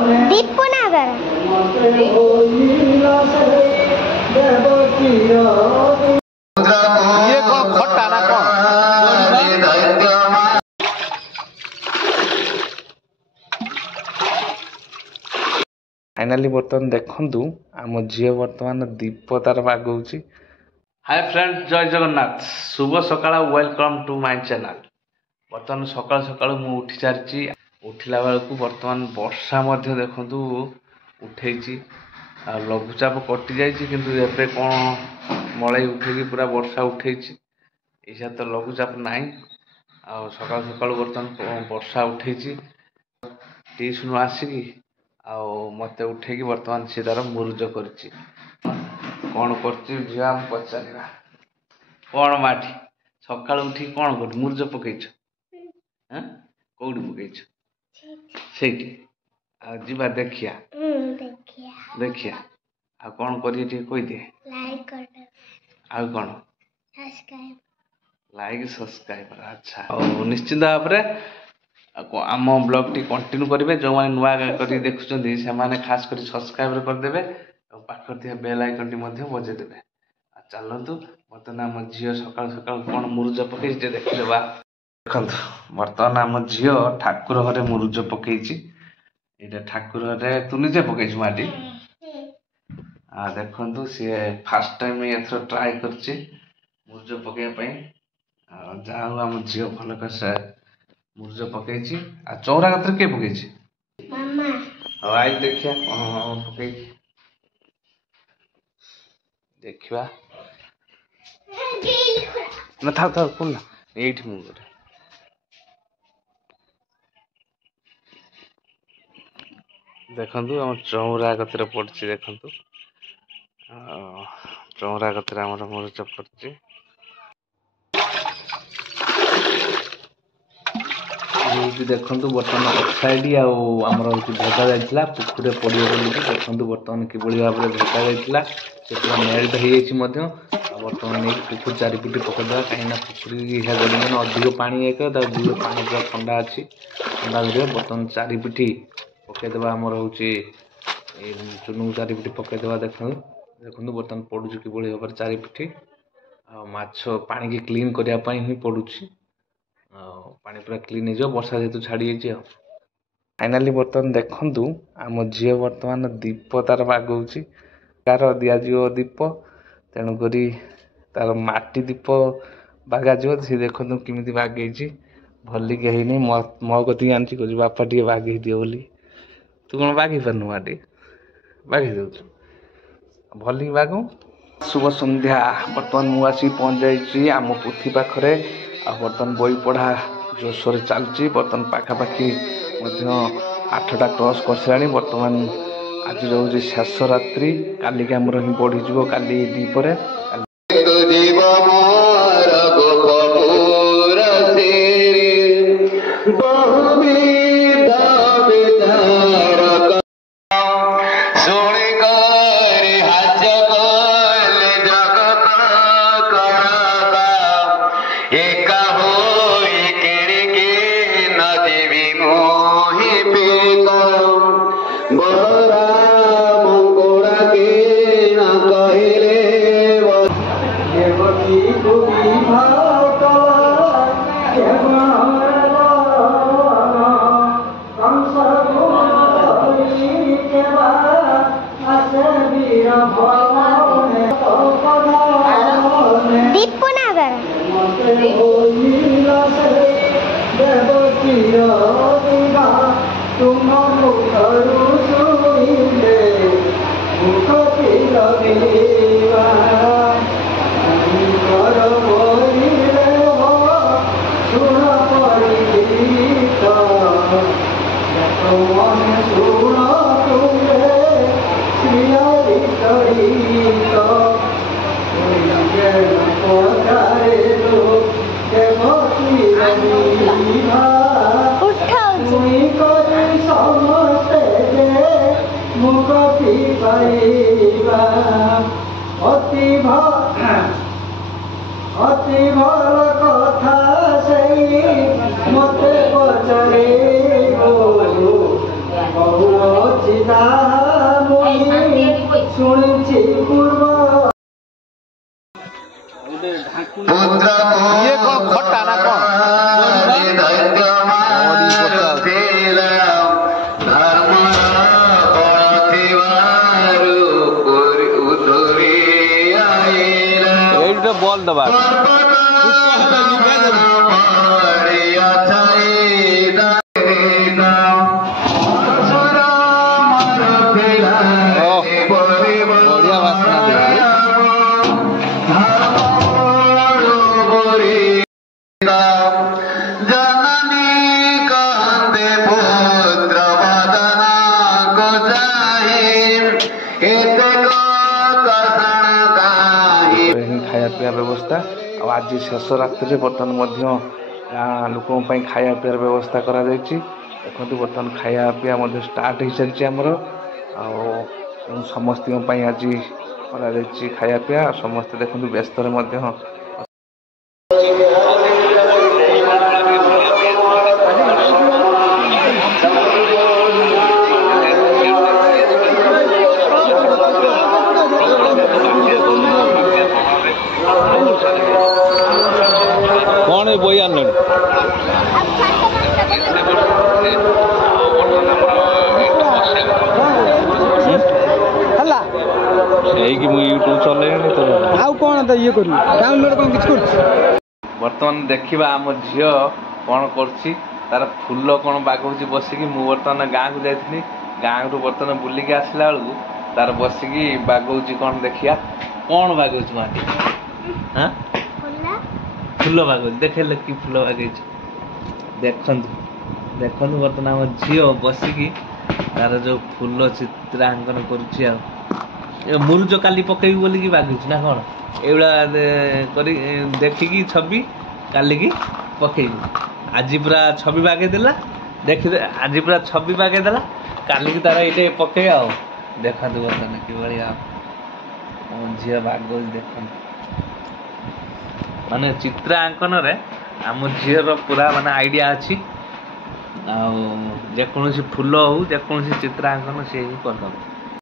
दीपनगर ये कौन खट्टा ना कौन फाइनाली बर्तमान देखंतु आम झील बर्तमान दीप तार बागौची। हाय फ्रेंड, जय जगन्नाथ, शुभ सकाळ, वेलकम टू माय चैनल। बर्तमान सकाळ सकाळ मु उठी सारी, उठिला बेलू बर्तमान वर्षा मध्य देखंतु उठेची। लघुचाप कटि जाइए किंतु एबे कौन मलई उठेकी पूरा वर्षा उठेची। ऐसा तो लघुचाप नाई। सकाल सकाल बर्तमान वर्षा उठेची। ट्यूशन आसिकी मत उठेकी बर्तमान सी तार मुरुज करची। कौन करची झिया पचारा कौन माठी सकाल उठी कौन कर मुरुज पकईछ कौटी पकईछ सेठी जीवा देखिया देखिया आ कौन करिए टी कहि दे लाइक कर आ कौन सब्सक्राइब लाइक सब्सक्राइब। अच्छा और निश्चित भाव में आम ब्लॉग टी कंटिन्यू करेंगे। जो मैंने नुआ कर देखुं से खास कर सब्सक्राइब करदे और पाखर बेल आइकन टी बजेदेवे। चलतु बर्तमान आम झील सका सका कौन मुरुज पकई देखीदा। देखो बर्तमान आम झील ठाकुर घरे मुरुज पकई ठाकुर घरे तू निजे पकईचु माटी। देखु सी फास्ट टाइम एथर ट्राए कर मुरुज पकईवाई। जहा आम झील भल कर मुरुज पकई चौरा कतरे किए पकई आई देखिया कौन पकई देखा ना था था कौन ना ये मुझे देखु आम चौरा कतरे पड़ी। देखु चौरा कतरे आम मुरुज पड़ी। देखु बर्तमान अक्साइड आमर भेजा जाइए पुखुरी पड़े बोली। देखु बर्तमान कि भाव में भेजा जाइए से पूरा मेल्ट हो बर्तमान नहीं पुखुरी चारिपटी पकईदे कहीं पुखुरी गली अधिक पानी एक पानी पूरा ठंडा अच्छी ठंडा धीरे बर्तमान चारिपटी पकईदे आमर हूँ चुनू चारिपटी पकईदे। देखो देखो बर्तमान पड़ू कि भाव में चारिपटी माछ पानी की क्लीन करने ही पड़ू पानी पूरा क्लीन हो वर्षा जेहतु छाड़ी फाइनाली बर्तमान देखंतु आम झील बर्तमान दीप तार बागौची। कार दिज्व दीप तेणुक तार माटी दीप बागाज सी देखु किमी बागई भलिक है मो कती आनी कह बापा टे बागई दिए बोली। तू कौन बागई पारनु माटी बागई दौ भलिक बाग। शुभ संध्या बर्तमान मुझे पहुँच जाइए आम पुथी पाखरे। बर्तमान बही पढ़ा जोरसोर चलती बर्तमान पाखापाखि 8टा क्रॉस कर सारे। बर्तमान आज रोज शेष रात्रि काली आमर ही बढ़ीज काली दीपरे अति भल कथा से मत पचारे बहु ये कौन खट्टा ना कौन ये बॉल दबा खाया पीया व्यवस्था आज शेष रात्रि बर्तमान लोक खाया पीयार व्यवस्था करा देखते बर्तमान खाया पीया स्टार्ट हो सारी आमर समस्त आज खाया पीया समस्त देखते व्यस्त कौन है बोई आन यूट्यूब चल आउ कौन तो ये करू डाउनलोड कौन किछ कर बर्तमान देखिबा हम झियो कौन करछि तार फूल कौन बागुची बसिकी मु बर्तमान गाँ को जाइथिनी गाँ रु बर्तमान बुलिकी आसला बेलू तार बसिकी बागुची कौन देखिया कौन बागुची माटी हाँ फूल बागुची देखेले कि फूल बागुची देखु बर्तमान आम झील बसिकी तार जो फूल चित्रांकन करुच्ची मुरुज काली पकई बोलिकी बागुची ना कौन ये देखिकी छवि काली की पकईबी आज पूरा छवि बागेदेला देख आज पूरा छवि बागेदेला काली की तार ये पकई आ देखा बर्तमान कि भाया झील बागुची देख माने चित्रांकन रे आम झीर पूरा माने आइडिया अच्छी जेकोसी फूल हो जेकोसी चित्रांकन सी करदब।